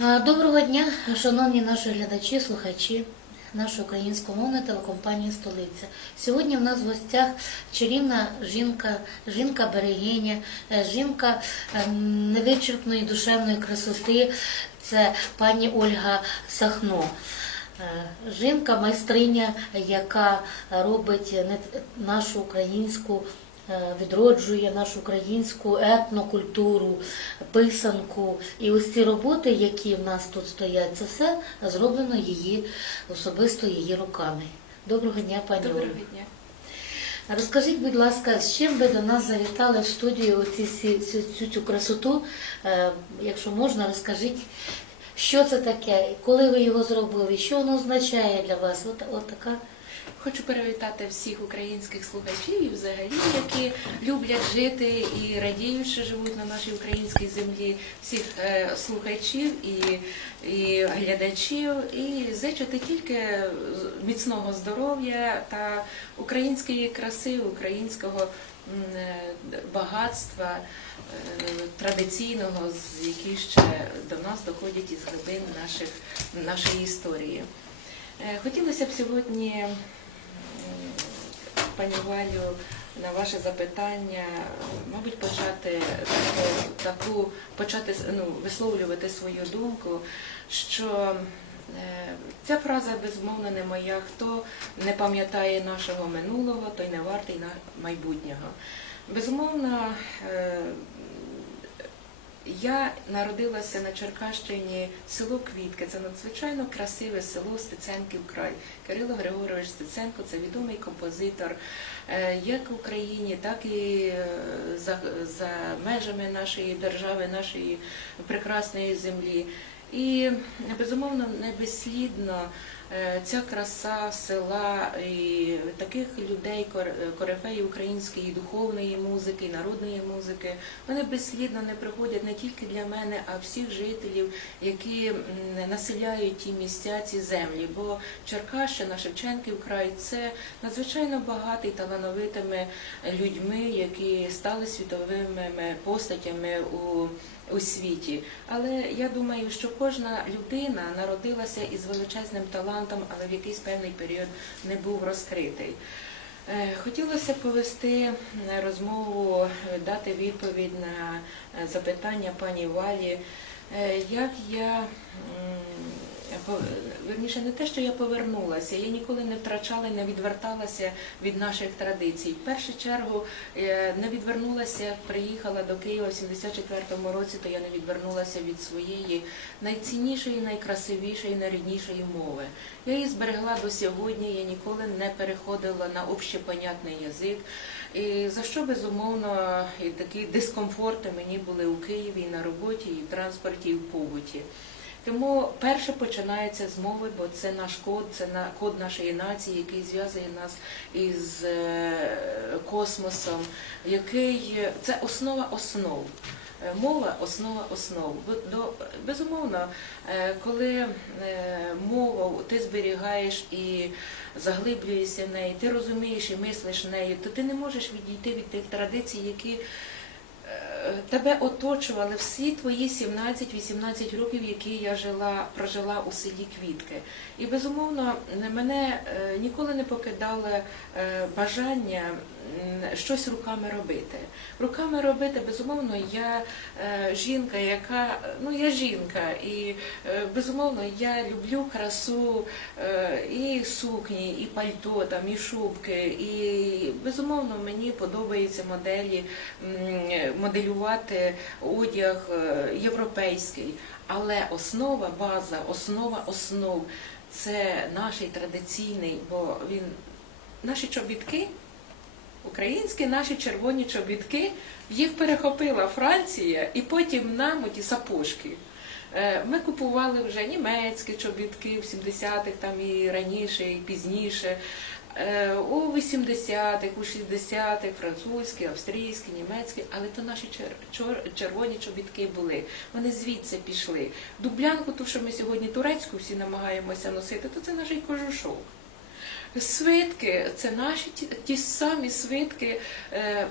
Доброго дня, шановні наші глядачі, слухачі нашої українськомовної телекомпанії Столиця. Сьогодні в нас в гостях чарівна жінка, жінка берегиня, е, жінка е, невичерпної душевної красоти. Це пані Ольга Сахно. Е, Жінка майстриня, яка робить нашу українську, відроджує нашу українську етнокультуру, писанку. І ось ці роботи, які в нас тут стоять, це все зроблено її особисто її руками. Доброго дня, пані Доброго дня. Розкажіть, будь ласка, з чим ви до нас завітали в студію оці, цю, цю, цю красоту? Е, якщо можна, розкажіть, що це таке, коли ви його зробили, що воно означає для вас? От, от така. Хочу привітати всіх українських слухачів і взагалі, які люблять жити і радіють, що живуть на нашій українській землі, всіх е, слухачів і, і глядачів, і зичити тільки міцного здоров'я та української краси, українського е, багатства е, традиційного, які ще до нас доходять із глибин наших, нашої історії. Е, Хотілося б сьогодні, пані Валю, на ваше запитання, е, мабуть, почати таку, почати ну, висловлювати свою думку, що е, ця фраза безумовно не моя. Хто не пам'ятає нашого минулого, той не вартий на майбутнього. Безумовно, е, я народилася на Черкащині, село Квітки. Це надзвичайно красиве село Стеценків край. Кирило Григорович Стеценко це відомий композитор е, як в Україні, так і е, за, за межами нашої держави, нашої прекрасної землі. І безумовно не безслідно е, ця краса села і таких людей, кор- корифеїв української духовної музики, народної музики, вони безслідно не приходять не тільки для мене, а всіх жителів, які населяють ті місця, ці землі. Бо Черкащина, Шевченків край це надзвичайно багатий талановитими людьми, які стали світовими постатями у у світі. Але я думаю, що кожна людина народилася із величезним талантом, але в якийсь певний період не був розкритий. Е, Хотілося повести розмову, дати відповідь на е, запитання пані Валі, е, як я верніше не те, що я повернулася, я ніколи не втрачала і не відверталася від наших традицій. В першу чергу е, не відвернулася, приїхала до Києва в 74-му році, то я не відвернулася від своєї найціннішої, найкрасивішої, найріднішої мови. Я її зберегла до сьогодні, я ніколи не переходила на общепонятний язик. І за що безумовно і такі дискомфорти мені були у Києві, і на роботі, і в транспорті, і в побуті. Тому перше починається з мови, бо це наш код, це на код нашої нації, який зв'язує нас із е, космосом, який це основа основ. Е, Мова основа основ. Безумовно, е, коли мову ти зберігаєш і заглиблюєшся в неї, ти розумієш і мислиш нею, то ти не можеш відійти від тих традицій, які тебе оточували всі твої 17-18 років, які я жила, прожила у селі Квітки. І безумовно мене е, ніколи не покидало е, бажання щось руками робити. Руками робити, безумовно, я е, жінка, яка ну я жінка, і е, безумовно я люблю красу е, і сукні, і пальто, там, і шубки. І безумовно мені подобаються моделі моделювати одяг європейський. Але основа, база, основа основ це наш традиційний, бо він наші чобітки. Українські наші червоні чобітки, їх перехопила Франція і потім нам ті сапожки. Е, Ми купували вже німецькі чобітки в 70-х, там і раніше, і пізніше. Е, У 80-х, у 60-х, французькі, австрійські, німецькі, але то наші червоні чобітки були. Вони звідси пішли. Дублянку, ту, що ми сьогодні турецьку всі намагаємося носити, то це наш кожушок. Свитки це наші ті, ті самі свитки. Е,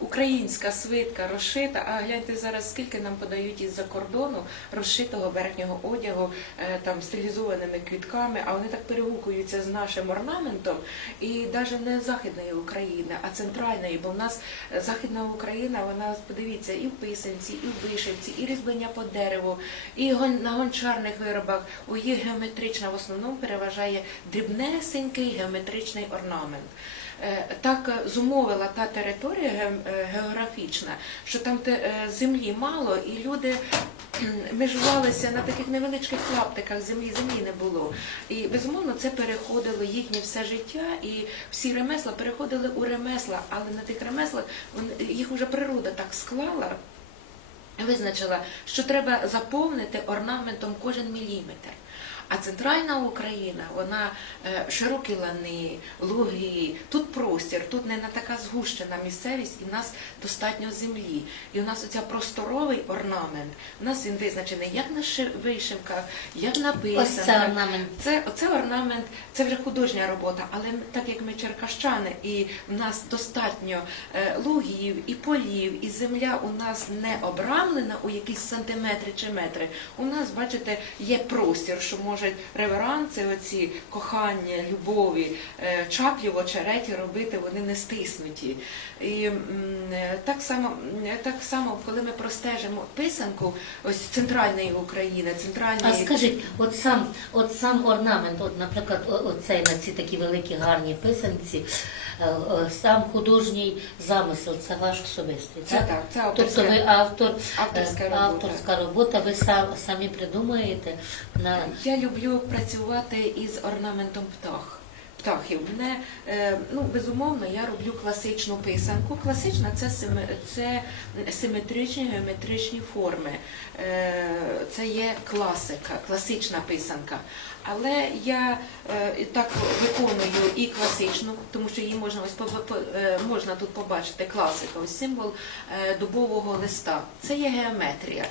українська свитка розшита. А гляньте зараз, скільки нам подають із-за кордону розшитого верхнього одягу, е, там стилізованими квітками, а вони так перегукуються з нашим орнаментом, і навіть не західної України, а центральної, бо в нас е, західна Україна, вона подивіться, і в писанці, і в вишивці, і різьблення по дереву, і на гончарних виробах у їх геометрична в основному переважає дрібнесенький геометричний орнамент. Е, Так зумовила та територія е, географічна, що там е, землі мало, і люди межувалися на таких невеличких клаптиках землі, землі не було. І безумовно це переходило їхнє все життя, і всі ремесла переходили у ремесла, але на тих ремеслах їх вже природа так склала, визначила, що треба заповнити орнаментом кожен міліметр. А центральна Україна, вона е, широкі лани, луги, тут простір, тут не на така згущена місцевість, і в нас достатньо землі. І у нас оця просторовий орнамент, у нас він визначений як на ши- вишивках, як на Ось це орнамент. Це оце орнамент, це вже художня робота, але так як ми черкащани, і в нас достатньо е, лугів і полів, і земля у нас не обрамлена у якісь сантиметри чи метри. У нас, бачите, є простір, що можуть реверанси, оці кохання, любові, е, чаплі в очереті робити, вони не стиснуті. І е, так само, м, так само, коли ми простежимо писанку, ось центральної України, центральної А скажіть, от сам, от сам орнамент, от, наприклад, оцей на ці такі великі гарні писанці, е, е, сам художній замисел, це ваш особистий, Це так? це Тобто ви автор, авторська е, робота. авторська робота, ви сам, самі придумуєте на Я люблю працювати із орнаментом птах. Птахів. Мене, е, ну, безумовно, я роблю класичну писанку. Класична це, це симетричні геометричні форми. Е, Це є класика, класична писанка. Але я е, так виконую і класичну, тому що її можна ось е, можна тут побачити класика, ось символ е, дубового листа. Це є геометрія.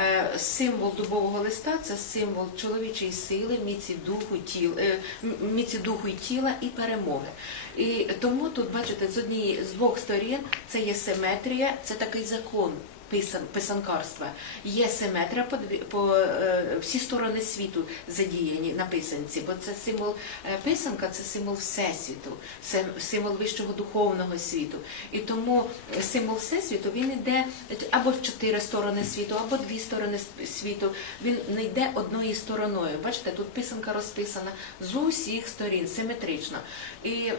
Е, Символ дубового листа це символ чоловічої сили, міці духу, тіл, е, міці духу і тіла і перемоги. І тому тут, бачите, з однієї з двох сторін це є симетрія, це такий закон. Писан, писанкарства. Є симетрія по, по е, всі сторони світу задіяні на писанці, бо це символ е, писанка, це символ всесвіту, це символ вищого духовного світу. І тому е, символ всесвіту він йде або в чотири сторони світу, або дві сторони світу. Він не йде одною стороною. Бачите, тут писанка розписана з усіх сторін, симетрично. І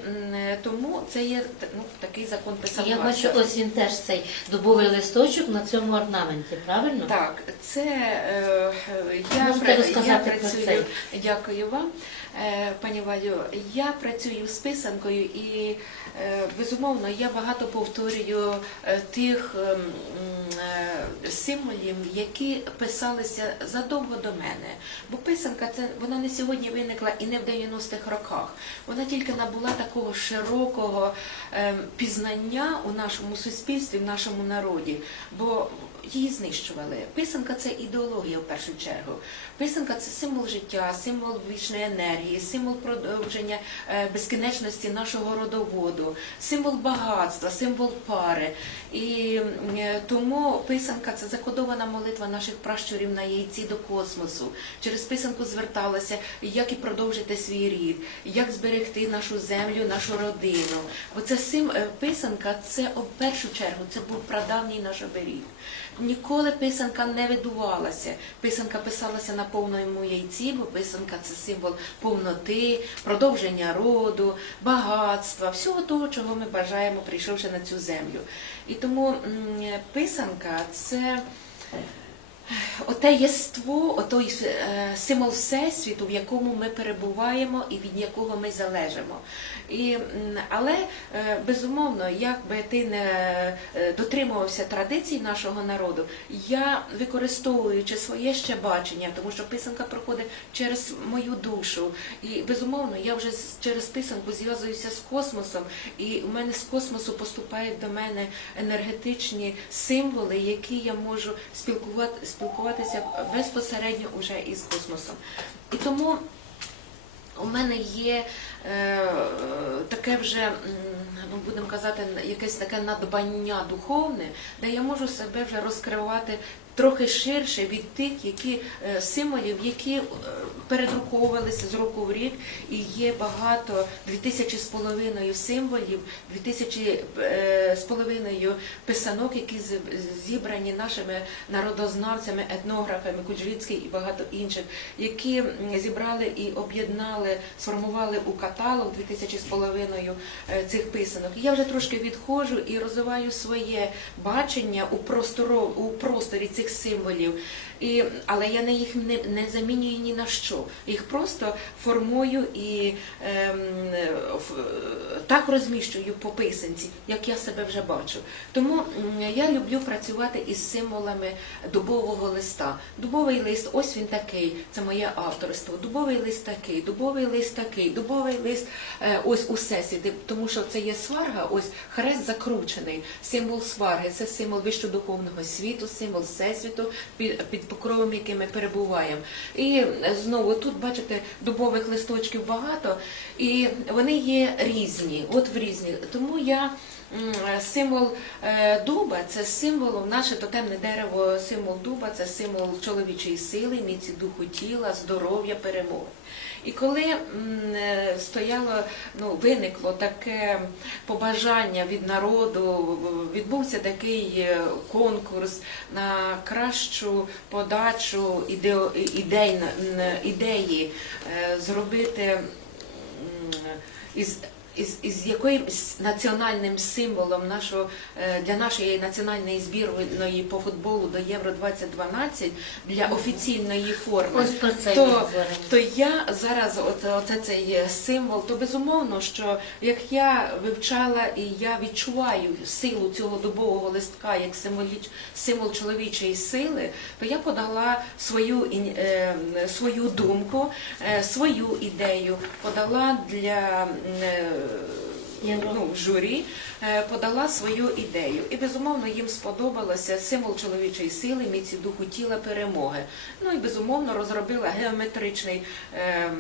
тому це є ну, такий закон я бачу, ось він теж цей дубовий листочок на цьому орнаменті, правильно? Так, це е, я, Можете пра- розказати про працюю. це? Дякую вам, е, пані Валю. Я працюю з писанкою і е, безумовно я багато повторюю е, тих ем, е, символів, які писалися задовго до мене. Бо писанка це вона не сьогодні виникла і не в 90-х роках. Вона тільки набула такого широкого ем, пізнання у нашому суспільстві, в нашому народі. Бо її знищували. Писанка це ідеологія в першу чергу. Писанка це символ життя, символ вічної енергії, символ продовження е, безкінечності нашого родоводу, символ багатства, символ пари. І е, тому писанка це закодована молитва наших пращурів на яйці до космосу. Через писанку зверталася, як і продовжити свій рід, як зберегти нашу землю, нашу родину. Бо це сим е, писанка, це в першу чергу це був прадавній наш оберіг. Ніколи писанка не видувалася. Писанка писалася на повному яйці, бо писанка це символ повноти, продовження роду, багатства, всього того, чого ми бажаємо, прийшовши на цю землю. І тому писанка це оте єство, отой е, символ всесвіту, в якому ми перебуваємо і від якого ми залежимо. І, але е, безумовно, як би ти не е, дотримувався традицій нашого народу, я використовуючи своє ще бачення, тому що писанка проходить через мою душу. І безумовно, я вже через писанку зв'язуюся з космосом, і в мене з космосу поступають до мене енергетичні символи, які я можу спілкувати, спілкуватися безпосередньо уже із космосом. І тому у мене є е, таке вже, ну будемо казати, якесь таке надбання духовне, де я можу себе вже розкривати трохи ширше від тих, які е, символів, які е, передруковувалися з року в рік, і є багато дві тисячі з половиною символів, дві тисячі е, з половиною писанок, які зібрані нашими народознавцями, етнографами, Куджвіцький і багато інших, які зібрали і об'єднали, сформували у каталог 2000 з половиною цих писанок. Я вже трошки відходжу і розвиваю своє бачення у просторі цих символів. І, але я не їх не, не замінюю ні на що. Їх просто формую і ем, ф- так розміщую по писанці, як я себе вже бачу. Тому я люблю працювати із символами дубового листа. Дубовий лист, ось він такий, це моє авторство. Дубовий лист такий, дубовий лист такий, дубовий лист, е, ось усе сюди, тому що це є сварга, ось хрест закручений, символ сварги, це символ вищодуховного світу, символ всесвіту, під, під покровом, яким ми перебуваємо. І знову тут, бачите, дубових листочків багато, і вони є різні, от в різні. Тому я символ е, дуба це символ, наше тотемне дерево, символ дуба це символ чоловічої сили, міці духу тіла, здоров'я, перемоги. І коли е, стояло, ну, виникло таке побажання від народу, відбувся такий е, конкурс на кращу подачу ідей, ідеї е, зробити із. Із, із якимось національним символом нашого е, для нашої національної збірної по футболу до Євро 2012 для офіційної форми, Ось про це то, то я зараз, от оце цей символ, то безумовно, що як я вивчала і я відчуваю силу цього дубового листка як символіч, символ чоловічої сили, то я подала свою е, свою думку, е, свою ідею, подала для. Ну, журі, е, подала свою ідею. І безумовно їм сподобалося символ чоловічої сили, міці духу тіла, перемоги. Ну і безумовно розробила геометричний е,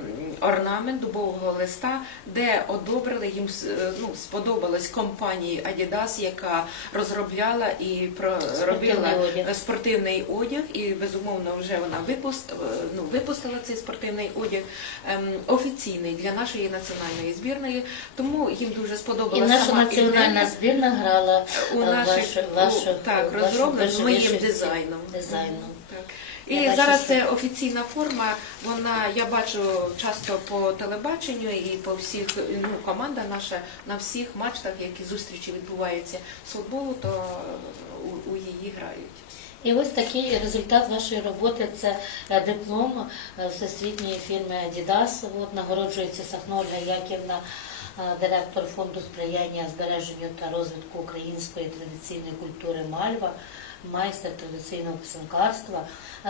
орнамент дубового листа, де одобрили їм е, ну, сподобалось компанії Adidas, яка розробляла і проробила Спортивний одяг. спортивний одяг, і безумовно вже вона випустила, ну, випустила цей спортивний одяг ем, офіційний для нашої національної збірної. Тому їм дуже сподобалася сама національна ідея. збірна грала У е, наших- вашу, у- так, розроблено моїм дизайном. дизайном. Так. Я І бачу, зараз що- це офіційна форма. Вона я бачу часто по телебаченню і по всіх. Ну команда наша на всіх матчах, які зустрічі відбуваються з футболу, то у, у її грають. І ось такий результат вашої роботи це е, диплом е, всесвітньої фірми Adidas. От нагороджується Сахно Ольга Яківна, е, директор фонду сприяння збереженню та розвитку української традиційної культури Мальва, майстер традиційного писанкарства,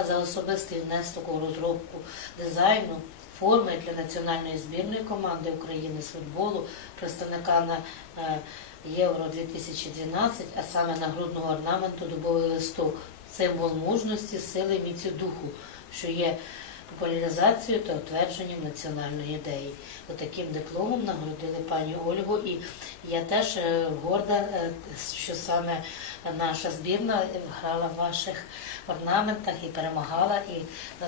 за особистий внесок у розробку дизайну. Форми для національної збірної команди України з футболу, представника на е, Євро 2012, а саме нагрудного орнаменту дубовий листок, символ мужності, сили, міці духу, що є популяризацією та утвердженням національної ідеї. Отаким дипломом нагородили пані Ольгу, і я теж е, горда, е, що саме наша збірна грала в ваших орнаментах і перемагала. І е,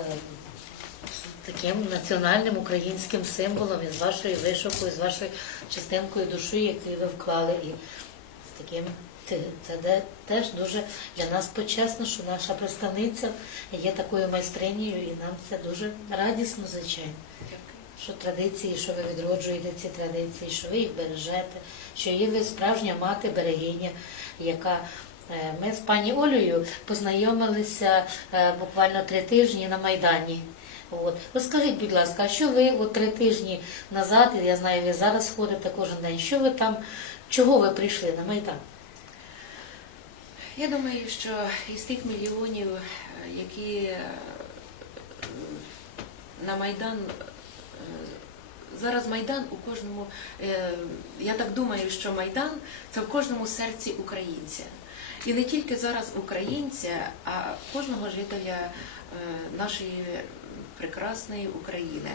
таким національним українським символом, із вашою вишивкою, з вашою частинкою душі, яку ви вклали, і з таким це, це де- теж дуже для нас почесно, що наша представниця є такою майстринею, і нам це дуже радісно, звичайно. Що традиції, що ви відроджуєте ці традиції, що ви їх бережете, що є ви справжня мати берегиня, яка е, ми з пані Олею познайомилися е, буквально три тижні на Майдані. От. Розкажіть, будь ласка, а що ви от три тижні назад, я знаю, ви зараз ходите кожен день, що ви там, чого ви прийшли на Майдан? Я думаю, що із тих мільйонів, е, які е, на Майдан е, зараз Майдан у кожному, я так думаю, що Майдан це в кожному серці українця. І не тільки зараз українця, а кожного жителя нашої прекрасної України.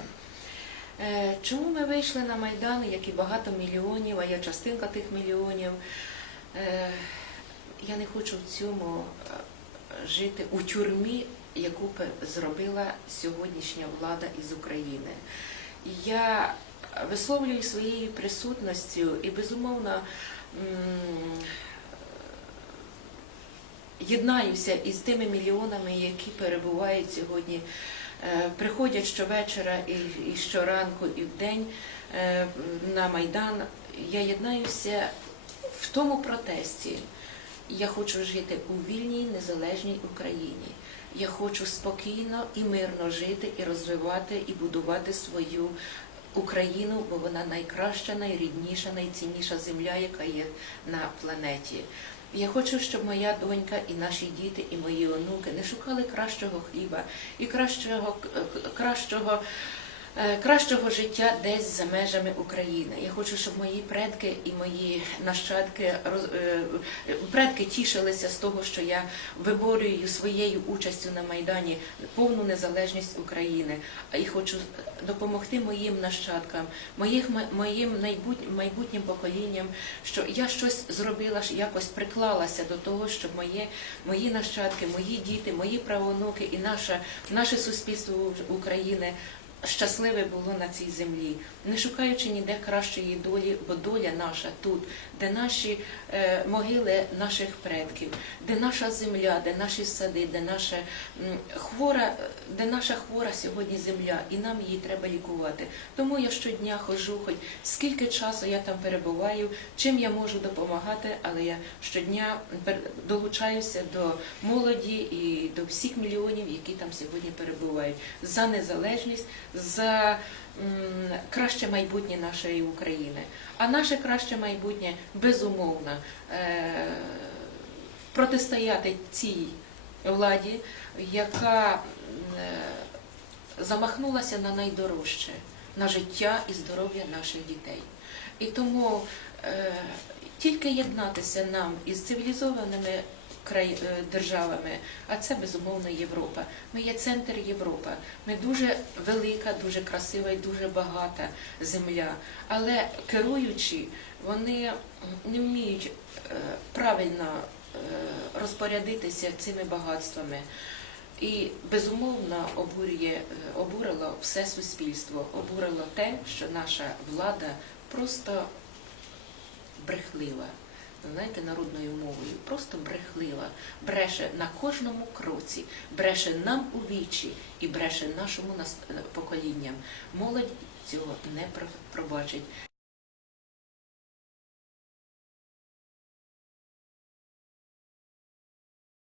Чому ми вийшли на Майдан, як і багато мільйонів, а я частинка тих мільйонів? Я не хочу в цьому е, жити у тюрмі, яку зробила сьогоднішня влада із України. Я висловлюю своєю присутністю і, безумовно, єднаюся із тими мільйонами, які перебувають сьогодні, е, приходять щовечора і, щоранку, і вдень е, на Майдан. Я єднаюся в тому протесті. Я хочу жити у вільній незалежній Україні. Я хочу спокійно і мирно жити і розвивати і будувати свою Україну, бо вона найкраща, найрідніша, найцінніша земля, яка є на планеті. Я хочу, щоб моя донька і наші діти, і мої онуки не шукали кращого хліба і кращого, кращого, кращого життя десь за межами України. Я хочу, щоб мої предки і мої нащадки е, е, предки тішилися з того, що я виборюю своєю участю на Майдані повну незалежність України. І хочу допомогти моїм нащадкам, моїх моїм найбут- майбутнім поколінням, що я щось зробила, якось приклалася до того, щоб моє, мої нащадки, мої діти, мої правонуки і наше, наше суспільство України щасливе було на цій землі, не шукаючи ніде кращої долі, бо доля наша тут, де наші е, могили наших предків, де наша земля, де наші сади, де наша хвора, де наша хвора сьогодні земля, і нам її треба лікувати. Тому я щодня ходжу, хоч скільки часу я там перебуваю, чим я можу допомагати, але я щодня долучаюся до молоді і до всіх мільйонів, які там сьогодні перебувають, за незалежність, за краще майбутнє нашої України. А наше краще майбутнє безумовно е, протистояти цій владі, яка е, замахнулася на найдорожче на життя і здоров'я наших дітей. І тому е, тільки єднатися нам із цивілізованими державами, а це безумовно Європа. Ми є центр Європи. Ми дуже велика, дуже красива і дуже багата земля. Але керуючи, вони не вміють е, правильно е, розпорядитися цими багатствами. І безумовно обурює, е, обурило все суспільство, обурило те, що наша влада просто брехлива. Знаєте, народною мовою, просто брехлива, бреше на кожному кроці, бреше нам у вічі і бреше нашому поколінням. Молодь цього не про- пробачить.